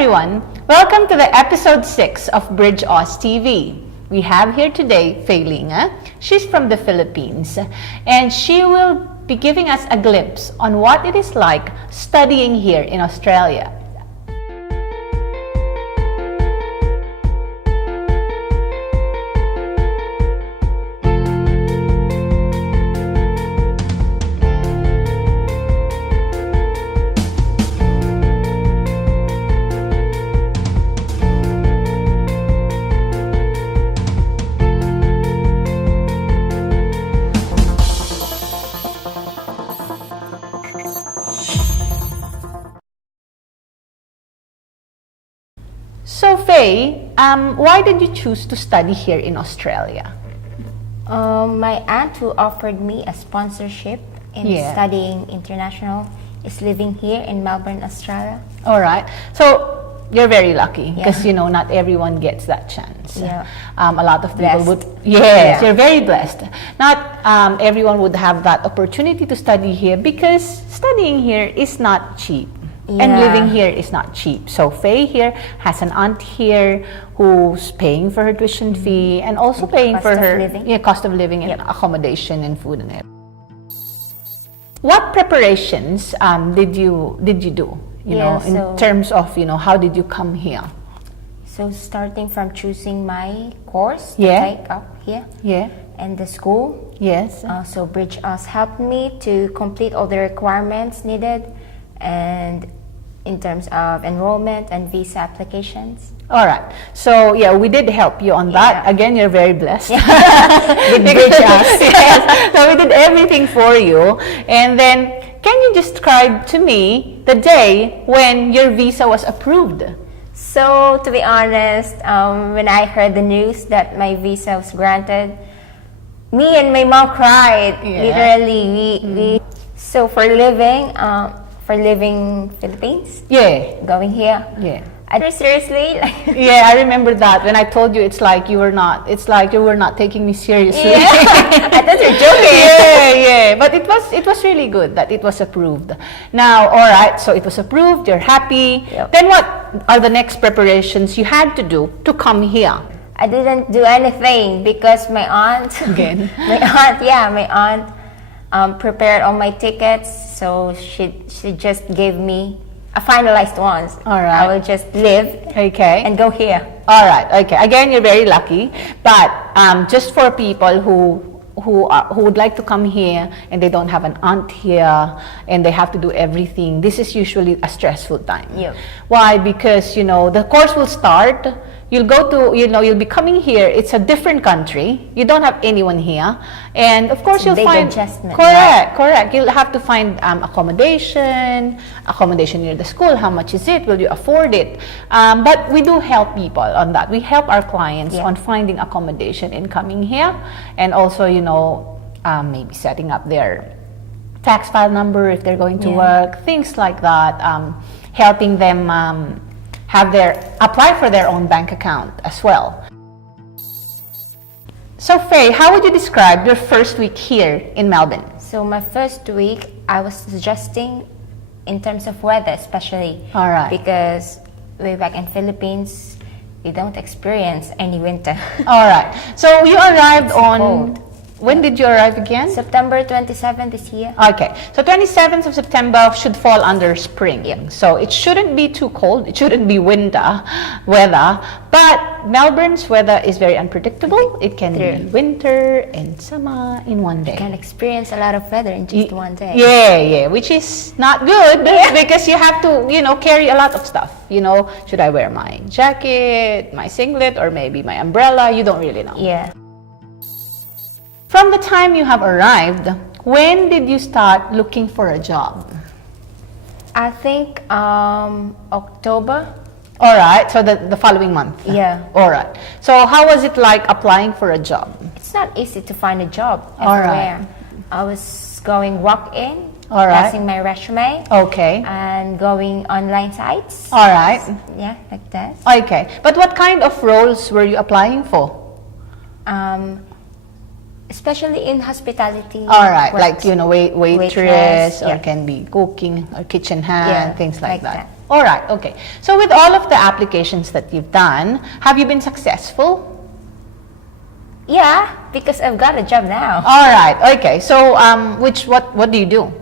everyone, welcome to the episode 6 of BridgeAusTV. We have here today Faye Linga. She's from the Philippines and she will be giving us a glimpse on what it is like studying here in Australia. So Faye, why did you choose to study here in Australia? My aunt who offered me a sponsorship in studying international is living here in Melbourne, Australia. All right. So you're very lucky because you know not everyone gets that chance. Yeah. A lot of people Blessed. would. Yes, you're very blessed. Not everyone would have that opportunity to study here because studying here is not cheap. And living here is not cheap. So Faye here has an aunt here who's paying for her tuition fee and also paying for her cost of living and accommodation and food and everything. What preparations did you do? You know, in terms of how did you come here? So starting from choosing my course to take up here. And the school. Yes. So Bridgeaus helped me to complete all the requirements needed, and in terms of enrollment and visa applications. All right. So we did help you on that. Again, you're very blessed. With Bridgeaus. Yes. So we did everything for you. And then, can you describe to me the day when your visa was approved? So to be honest, when I heard the news that my visa was granted, me and my mom cried. Literally, so for living Philippines. Going here. I do seriously. I remember that when I told you it's like you were not taking me seriously. I thought you were joking. But it was really good that it was approved. Now, all right, so it was approved, you're happy. Then what are the next preparations you had to do to come here? I didn't do anything because my aunt prepared all my tickets, so she just gave me a finalized ones. All right. I will just live and go here. All right. Okay. Again, you're very lucky, but just for people who would like to come here and they don't have an aunt here and they have to do everything, this is usually a stressful time. Why? Because the course will start. You'll go to, you'll be coming here. It's a different country. You don't have anyone here. And of course, you'll find... adjustment. Correct. You'll have to find accommodation near the school. How much is it? Will you afford it? But we do help people on that. We help our clients on finding accommodation and coming here. And also, maybe setting up their tax file number if they're going to work. Things like that. Helping them... apply for their own bank account as well. So Faye, how would you describe your first week here in Melbourne? So my first week, I was adjusting in terms of weather especially. All right. Because way back in Philippines, we don't experience any winter. All right. So you arrived on... When did you arrive again? September 27th this year. Okay. So 27th of September should fall under spring. So it shouldn't be too cold. It shouldn't be winter weather. But Melbourne's weather is very unpredictable. It can be winter and summer in one day. You can experience a lot of weather in just one day. Which is not good because you have to, carry a lot of stuff. Should I wear my jacket, my singlet, or maybe my umbrella? You don't really know. From the time you have arrived, when did you start looking for a job? I think October. All right, so the following month. All right. So how was it like applying for a job? It's not easy to find a job everywhere. I was going walk-in, passing my resume. And going online sites. All right. Like that. Okay. But what kind of roles were you applying for? especially in hospitality. All right, works. like, you know, waitress, or can be cooking or kitchen hand, things like that. All right, okay. So with all of the applications that you've done, have you been successful? Yeah, because I've got a job now. All right, okay. So what do you do?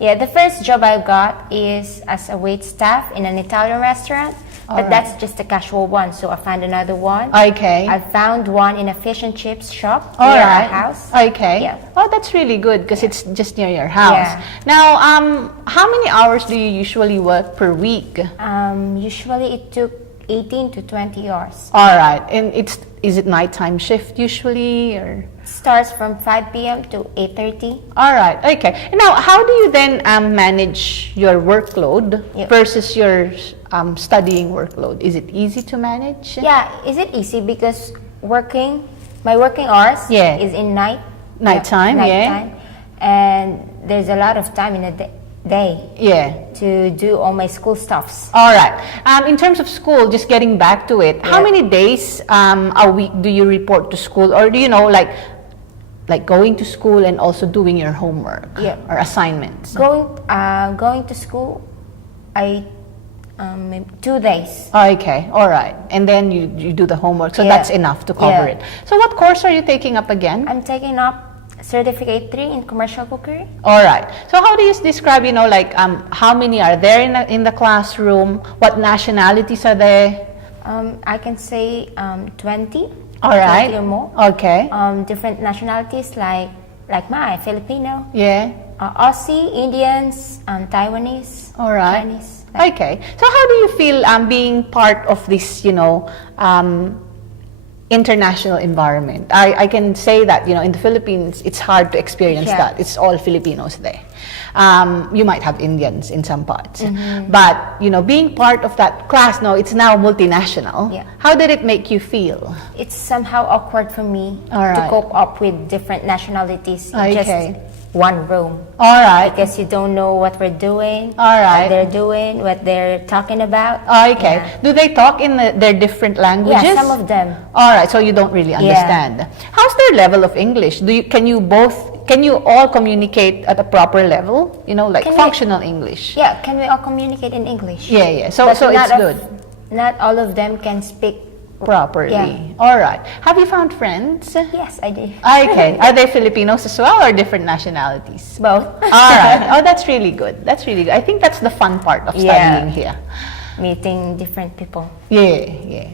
Yeah, the first job I got is as a wait staff in an Italian restaurant, but right. that's just a casual one. So I found another one. Okay. I found one in a fish and chips shop All near right. our house. Okay. Yeah. Oh, that's really good because it's just near your house. Yeah. Now, how many hours do you usually work per week? Usually it took 18 to 20 hours. All right. And is it nighttime shift usually or? Starts from 5 p.m. to 8:30. All right. Okay. And now, how do you then manage your workload Yep. versus your studying workload? Is it easy to manage? Yeah, is it easy because my working hours Yeah. is in Nighttime, yeah. nighttime, and there's a lot of time in a day Yeah. to do all my school stuffs. All right. In terms of school, just getting back to it, how Yeah. many days a week do you report to school, or do you know, like going to school and also doing your homework Yeah. or assignments? Going to school, maybe 2 days. Okay. All right. And then you do the homework, so Yeah. that's enough to cover Yeah. it. So what course are you taking up again? I'm taking up Certificate 3 in commercial cookery. All right. So how do you describe, how many are there in the classroom? What nationalities are there? I can say 20. All right. 20 or more. Okay. Different nationalities like Filipino, Yeah. Aussie, Indians, Taiwanese, All right. Chinese. Okay. So how do you feel being part of this, international environment? I can say that, in the Philippines, it's hard to experience Yeah. that. It's all Filipinos there. You might have Indians in some parts. Mm-hmm. But, being part of that class, it's now multinational. Yeah. How did it make you feel? It's somehow awkward for me All to right. cope up with different nationalities in Okay. just one room. All right. Because you don't know what we're doing, All right. what they're doing, what they're talking about. Okay. Yeah. Do they talk in their different languages? Yeah, some of them. All right, so you don't really understand. How's their level of English? Can you all communicate at a proper level? Can we- functional English? Yeah, can we all communicate in English? Yeah. So But it's not good. Not all of them can speak. Properly. Yeah. All right. Have you found friends? Yes, I do. Okay. Are they Filipinos as well or different nationalities? Both. All right. Oh, that's really good. That's really good. I think that's the fun part of Yeah. studying here. Meeting different people. Yeah.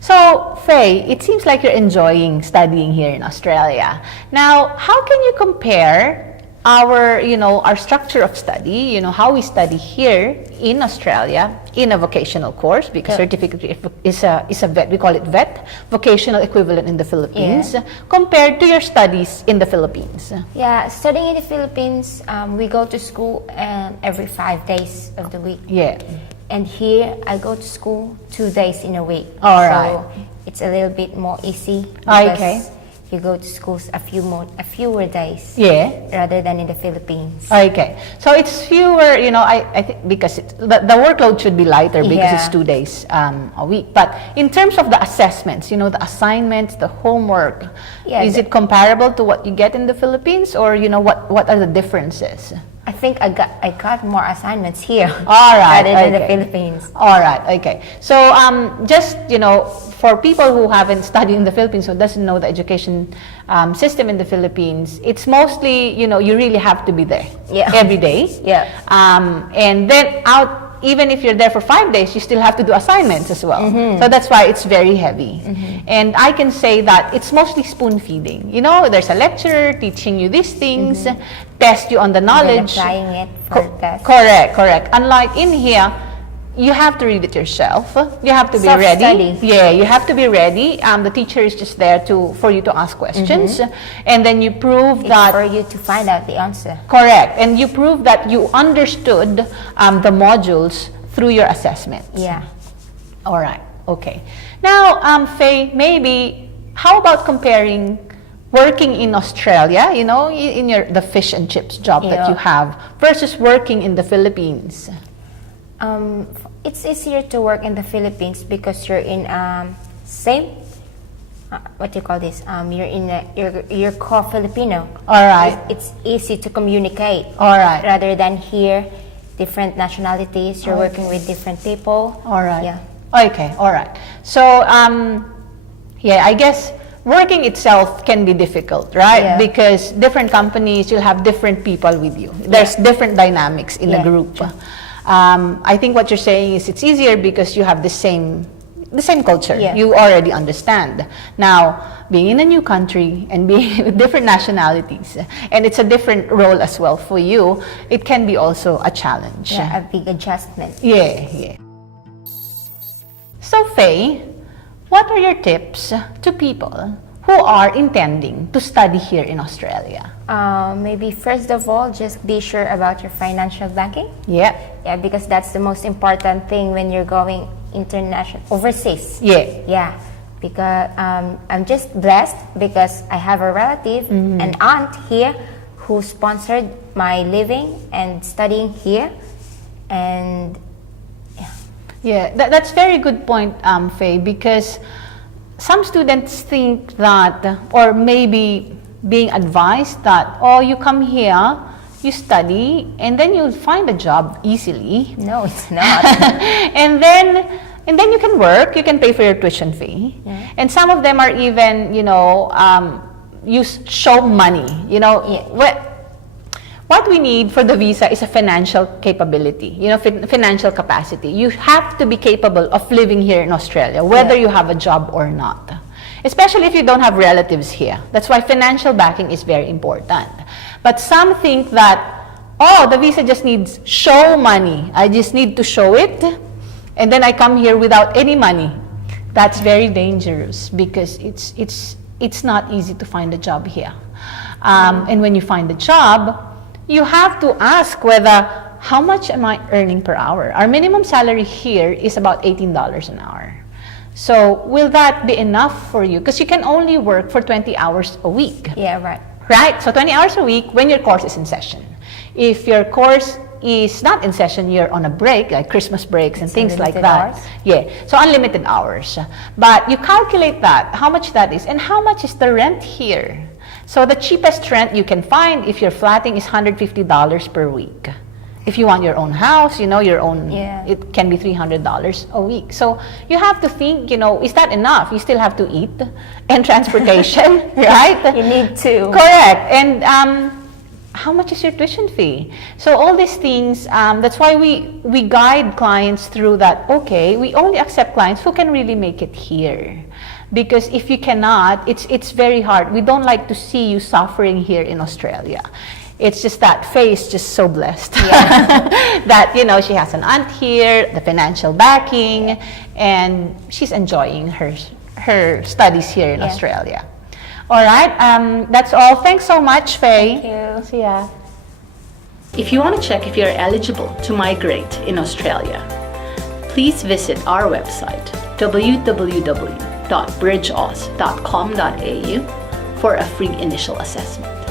So, Faye, it seems like you're enjoying studying here in Australia. Now, how can you compare our structure of study, how we study here in Australia in a vocational course, because Yeah. certificate is a VET, we call it VET, vocational equivalent in the Philippines, Yeah. compared to your studies in the Philippines? Yeah, studying in the Philippines, we go to school every 5 days of the week. Yeah. And here, I go to school 2 days in a week. All so right. it's a little bit more easy because Okay. you go to schools a fewer days Yeah. rather than in the Philippines. Okay. So it's fewer, I think because the workload should be lighter because Yeah. it's 2 days a week. But in terms of the assessments, the assignments, the homework, Yeah, is it comparable to what you get in the Philippines, or what are the differences? I think I got more assignments here All right. rather than the Okay. Philippines. All right. Okay. So just for people who haven't studied in the Philippines, who doesn't know the education system in the Philippines, it's mostly you really have to be there Yeah. every day. Yeah. And then even if you're there for 5 days, you still have to do assignments as well. So that's why it's very heavy. And I can say that it's mostly spoon feeding. There's a lecturer teaching you these things, test you on the Then knowledge. applying it for tests. Correct. Unlike in here, you have to read it yourself. You have to be ready. Self-study. Yeah, you have to be ready. The teacher is just there for you to ask questions, and then you prove It's that. for you to find out the answer. Correct, and you prove that you understood the modules through your assessments. Yeah. All right. Okay. Now, Faye, maybe how about comparing working in Australia, in the fish and chips job that Yeah. you have, versus working in the Philippines? It's easier to work in the Philippines because you're in same. What do you call this? You're core Filipino. All right. It's easy to communicate. All right. Rather than here, different nationalities. You're working with different people. All right. Yeah. Okay, all right. So, yeah, I guess working itself can be difficult, right? Yeah. Because different companies, you'll have different people with you. There's different dynamics in a group. I think what you're saying is it's easier because you have the same culture. Yeah. You already understand. Now, being in a new country and being with different nationalities, and it's a different role as well for you, it can be also a challenge. Yeah, a big adjustment. Yeah. So, Faye, what are your tips to people who are intending to study here in Australia? Maybe first of all, just be sure about your financial backing. Yeah. Yeah, because that's the most important thing when you're going overseas. Yeah. Because I'm just blessed because I have a relative, an aunt here, who sponsored my living and studying here, and Yeah, that's very good point, Faye, because some students think that, or maybe being advised that, oh, you come here, you study, and then you'll find a job easily. no, it's not. and then you can work, you can pay for your tuition fee. Yeah. And some of them are even, show money. What we need for the visa is a financial capability, financial capacity. You have to be capable of living here in Australia, whether you have a job or not. Especially if you don't have relatives here. That's why financial backing is very important. But some think that, oh, the visa just needs show money. I just need to show it, and then I come here without any money. That's very dangerous because it's not easy to find a job here. And when you find a job, you have to ask how much am I earning per hour? Our minimum salary here is about $18 an hour. So will that be enough for you? Because you can only work for 20 hours a week. Yeah, right. Right? So 20 hours a week when your course is in session. If your course is not in session, you're on a break, like Christmas breaks and things like that. Hours. Yeah, so unlimited hours. But you calculate that, how much that is, and how much is the rent here. So the cheapest rent you can find if you're flatting is $150 per week. If you want your own house, your own, it can be $300 a week. So you have to think, is that enough? You still have to eat and transportation, right? You need to. Correct. And how much is your tuition fee? So all these things, that's why we guide clients through that. Okay, we only accept clients who can really make it here. Because if you cannot, it's very hard. We don't like to see you suffering here in Australia. It's just that Faye is just so blessed that, she has an aunt here, the financial backing, and she's enjoying her studies here in Australia. All right, that's all. Thanks so much, Faye. Thank you. See ya. If you want to check if you're eligible to migrate in Australia, please visit our website, www.bridgeaus.com.au, for a free initial assessment.